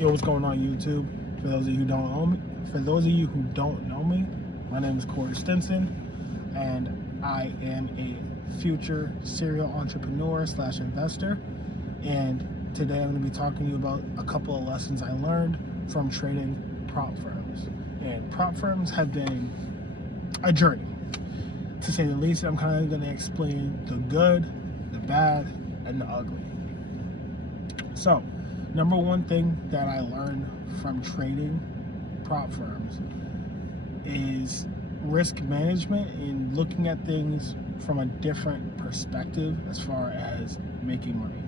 Yo, what's going on YouTube? For those of you who don't know me, my name is Corey Stinson, and I am a future serial entrepreneur / investor. And today I'm going to be talking to you about a couple of lessons I learned from trading prop firms. And prop firms have been a journey, to say the least. I'm kind of going to explain the good, the bad, and the ugly. So, number one thing that I learned from trading prop firms is risk management and looking at things from a different perspective as far as making money.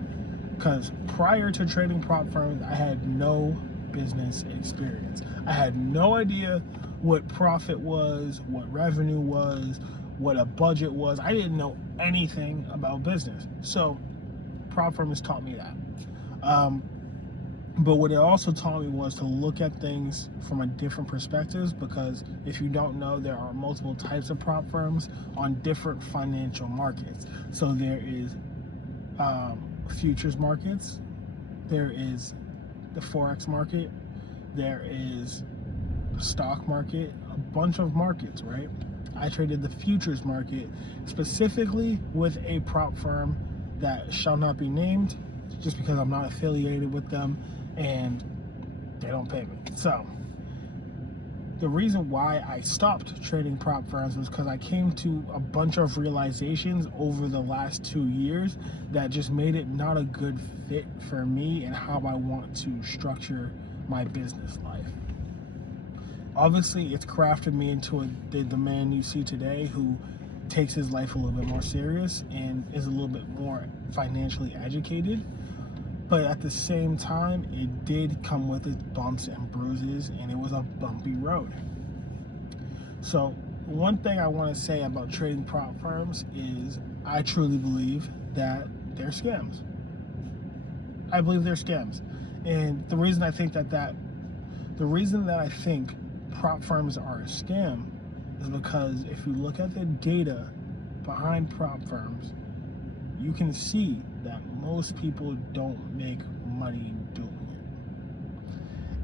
Because prior to trading prop firms, I had no business experience. I had no idea what profit was, what revenue was, what a budget was. I didn't know anything about business. So prop firms taught me that. But what it also taught me was to look at things from a different perspective, because if you don't know, there are multiple types of prop firms on different financial markets. So there is futures markets, there is the Forex market, there is the stock market, a bunch of markets, right? I traded the futures market specifically with a prop firm that shall not be named, just because I'm not affiliated with them and they don't pay me. So the reason why I stopped trading prop firms was because I came to a bunch of realizations over the last 2 years that just made it not a good fit for me and how I want to structure my business life. Obviously, it's crafted me into the man you see today, who takes his life a little bit more serious and is a little bit more financially educated. But at the same time, it did come with its bumps and bruises, and it was a bumpy road. So one thing I want to say about trading prop firms is I truly believe that they're scams. I believe they're scams. And the reason I think that I think prop firms are a scam is because if you look at the data behind prop firms, you can see that most people don't make money doing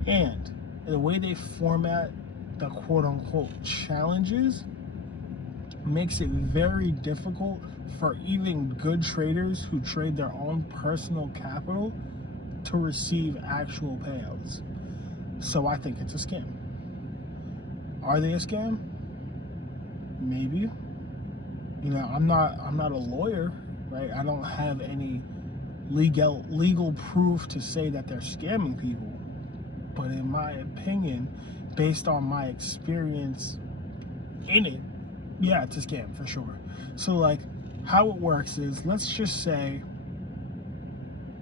it. And the way they format the quote-unquote challenges makes it very difficult for even good traders who trade their own personal capital to receive actual payouts. So I think it's a scam. Are they a scam? Maybe. You know, I'm not a lawyer, right? I don't have any legal proof to say that they're scamming people. But in my opinion, based on my experience in it, yeah, it's a scam for sure. So like how it works is, let's just say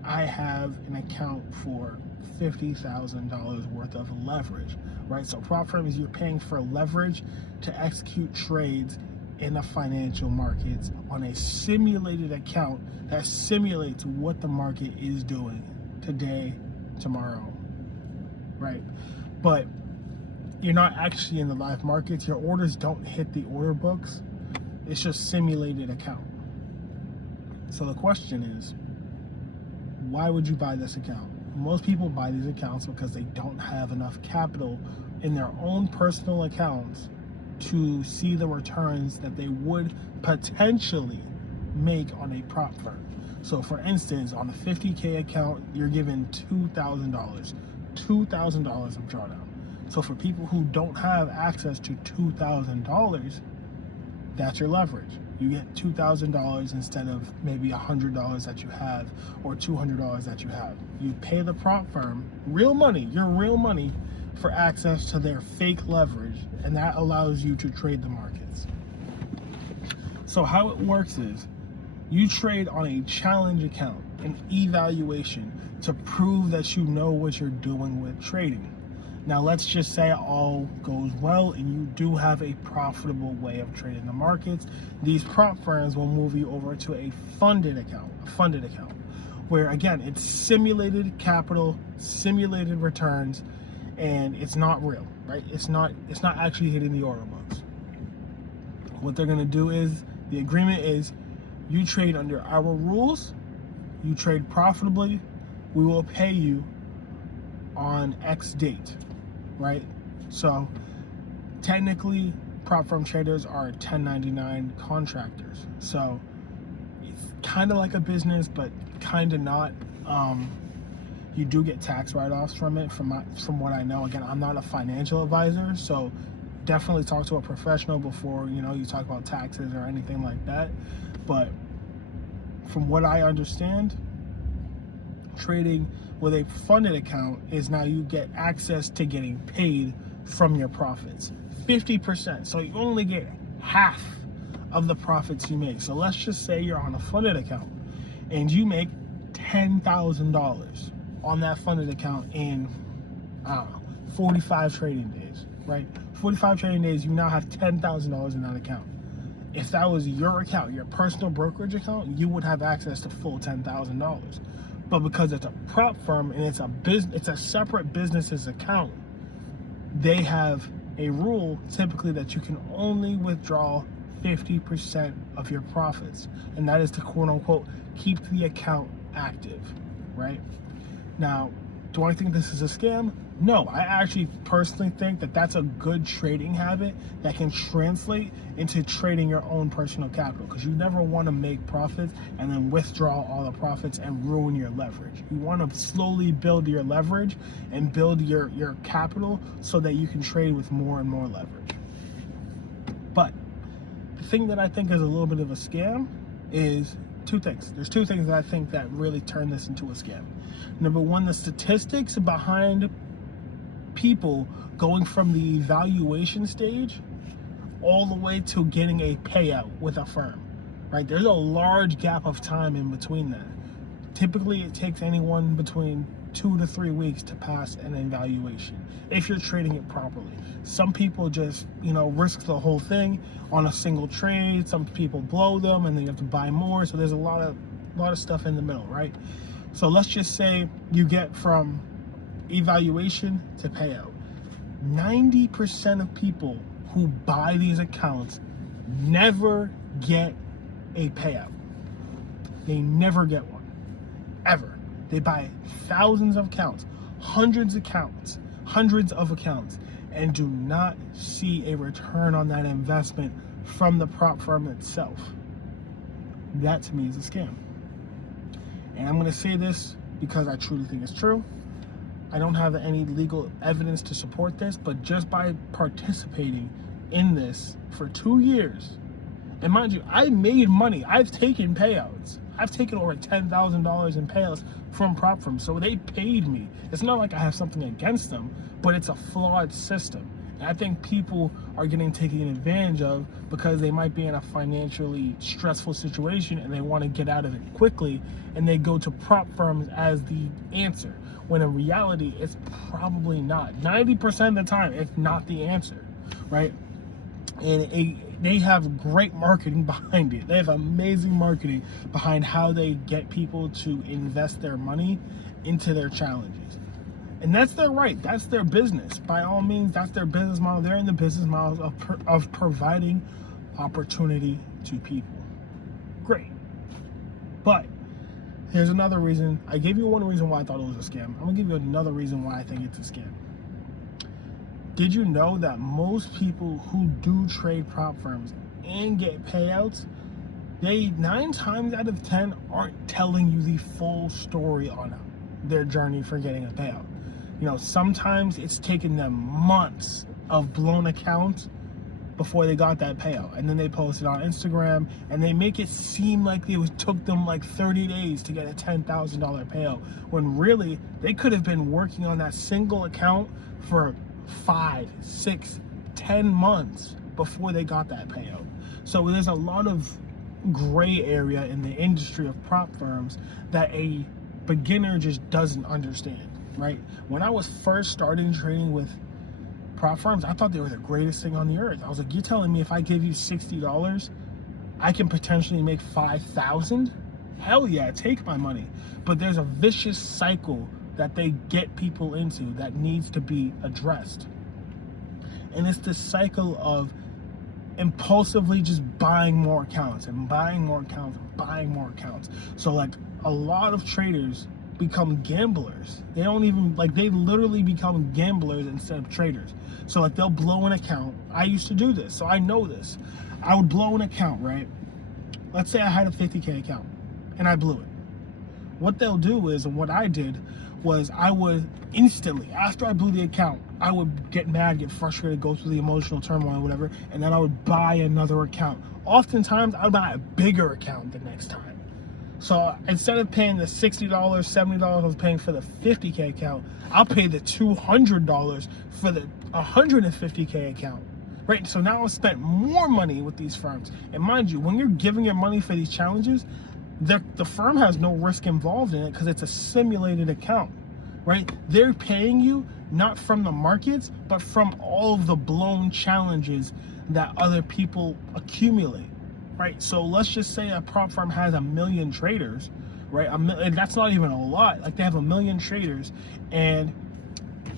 I have an account for $50,000 worth of leverage, right? So prop firms, you're paying for leverage to execute trades in the financial markets on a simulated account that simulates what the market is doing today, tomorrow, right? But you're not actually in the live markets. Your orders don't hit the order books. It's just simulated account. So the question is, why would you buy this account? Most people buy these accounts because they don't have enough capital in their own personal accounts to see the returns that they would potentially make on a prop firm. So for instance, on a 50K account, you're given $2,000 of drawdown. So for people who don't have access to $2,000, that's your leverage. You get $2,000 instead of maybe $100 that you have, or $200 that you have. You pay the prop firm real money, your real money, for access to their fake leverage, and that allows you to trade the markets. So how it works is, you trade on a challenge account, an evaluation, to prove that you know what you're doing with trading. Now let's just say all goes well and you do have a profitable way of trading the markets. These prop firms will move you over to a funded account, where again, it's simulated capital, simulated returns, and it's not real, right? It's not actually hitting the order books. What they're gonna do is, the agreement is, you trade under our rules, you trade profitably, we will pay you on X date, right? So technically, prop firm traders are 1099 contractors. So it's kind of like a business, but kind of not. You do get tax write-offs from it, from what I know. Again, I'm not a financial advisor, so definitely talk to a professional before you talk about taxes or anything like that. But from what I understand, trading with a funded account is now you get access to getting paid from your profits, 50%. So you only get half of the profits you make. So let's just say you're on a funded account and you make $10,000 on that funded account in, I don't know, 45 trading days, right? 45 trading days, you now have $10,000 in that account. If that was your account, your personal brokerage account, you would have access to full $10,000. But because it's a prop firm and it's a separate business's account, they have a rule typically that you can only withdraw 50% of your profits, and that is to quote unquote keep the account active, right? Now, do I think this is a scam? No, I actually personally think that that's a good trading habit that can translate into trading your own personal capital, because you never want to make profits and then withdraw all the profits and ruin your leverage. You want to slowly build your leverage and build your capital so that you can trade with more and more leverage. But the thing that I think is a little bit of a scam is two things. There's two things that I think that really turn this into a scam. Number one, the statistics behind people going from the evaluation stage all the way to getting a payout with a firm, right? There's a large gap of time in between that. Typically, it takes anyone between 2 to 3 weeks to pass an evaluation if you're trading it properly. Some people just, risk the whole thing on a single trade. Some people blow them and then you have to buy more. So there's a lot of stuff in the middle, right? So let's just say you get from evaluation to payout. 90% of people who buy these accounts never get a payout. They never get one, ever. They buy thousands of accounts, hundreds of accounts, and do not see a return on that investment from the prop firm itself. That to me is a scam. And I'm going to say this because I truly think it's true. I don't have any legal evidence to support this, but just by participating in this for 2 years, and mind you, I made money. I've taken payouts. I've taken over $10,000 in payouts from prop firms, so they paid me. It's not like I have something against them, but it's a flawed system. And I think people are getting taken advantage of because they might be in a financially stressful situation and they want to get out of it quickly, and they go to prop firms as the answer, when in reality, it's probably not. 90% of the time, it's not the answer, right? And they have great marketing behind it. They have amazing marketing behind how they get people to invest their money into their challenges. And that's their right. That's their business. By all means, that's their business model. They're in the business model of providing opportunity to people. Great. But here's another reason. I gave you one reason why I thought it was a scam. I'm going to give you another reason why I think it's a scam. Did you know that most people who do trade prop firms and get payouts, they 9 times out of 10 aren't telling you the full story on their journey for getting a payout? Sometimes it's taken them months of blown accounts before they got that payout, and then they post it on Instagram and they make it seem like it took them like 30 days to get a $10,000 payout, when really they could have been working on that single account for 5, 6, 10 months before they got that payout. So there's a lot of gray area in the industry of prop firms that a beginner just doesn't understand, right? When I was first starting trading with prop firms, I thought they were the greatest thing on the earth. I was like, you're telling me if I give you $60, I can potentially make $5,000? Hell yeah, take my money. But there's a vicious cycle that they get people into that needs to be addressed. And it's this cycle of impulsively just buying more accounts and buying more accounts and buying more accounts. So like a lot of traders become gamblers. They don't even, like, they literally become gamblers instead of traders. So like they'll blow an account. I used to do this, so I know this. I would blow an account, right? Let's say I had a 50K account and I blew it. What they'll do is, and what I did was, I would instantly, after I blew the account, I would get mad, get frustrated, go through the emotional turmoil, whatever, and then I would buy another account. Oftentimes, I would buy a bigger account the next time. So instead of paying the $60, $70 I was paying for the 50K account, I'll pay the $200 for the 150K account. Right? So now I spent more money with these firms. And mind you, when you're giving your money for these challenges, the firm has no risk involved in it because it's a simulated account, right? They're paying you not from the markets, but from all of the blown challenges that other people accumulate, right? So let's just say a prop firm has 1 million traders, right? And that's not even a lot. Like, they have 1 million traders, and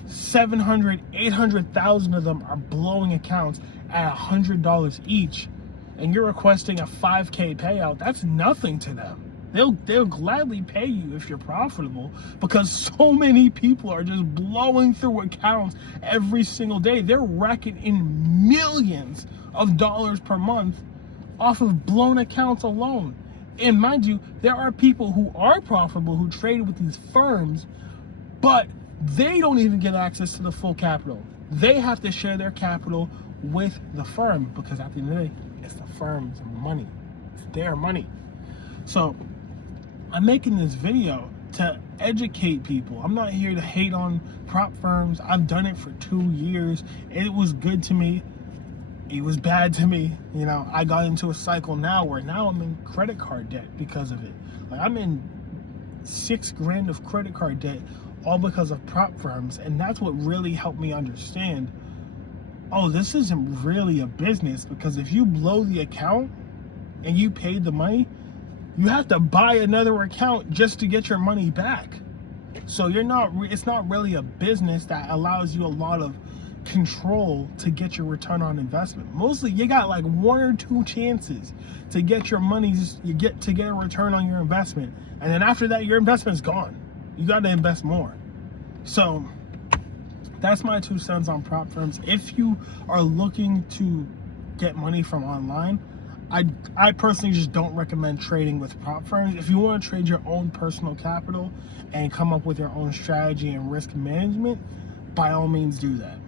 700, 800,000 of them are blowing accounts at $100 each. And you're requesting a 5K payout. That's nothing to them. They'll gladly pay you if you're profitable, because so many people are just blowing through accounts every single day. They're racking in millions of dollars per month off of blown accounts alone. And mind you, there are people who are profitable who trade with these firms, but they don't even get access to the full capital. They have to share their capital with the firm, because at the end of the day, it's the firm's money. It's their money. So I'm making this video to educate people. I'm not here to hate on prop firms. I've done it for 2 years. It was good to me. It was bad to me. You know, I got into a cycle now where now I'm in credit card debt because of it. Like, I'm in $6,000 of credit card debt, all because of prop firms. And that's what really helped me understand, oh, this isn't really a business, because if you blow the account and you paid the money, you have to buy another account just to get your money back. So it's not really a business that allows you a lot of control to get your return on investment. Mostly you got like 1 or 2 chances to get your money, to get a return on your investment. And then after that, your investment's gone. You got to invest more. So that's my 2 cents on prop firms. If you are looking to get money from online, I personally just don't recommend trading with prop firms. If you want to trade your own personal capital and come up with your own strategy and risk management, by all means do that.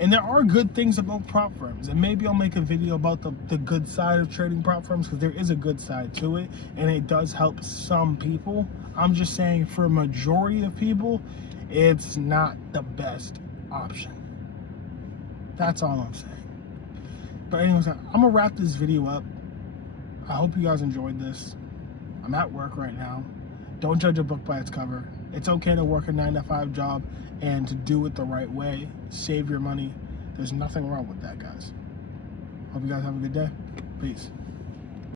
And there are good things about prop firms, and maybe I'll make a video about the good side of trading prop firms, because there is a good side to it, and it does help some people. I'm just saying, for a majority of people, it's not the best option. That's all I'm saying. But anyways, I'm gonna wrap this video up. I hope you guys enjoyed this. I'm at work right now. Don't judge a book by its cover. It's okay to work a 9-to-5 job and to do it the right way. Save your money. There's nothing wrong with that, guys. Hope you guys have a good day. Peace.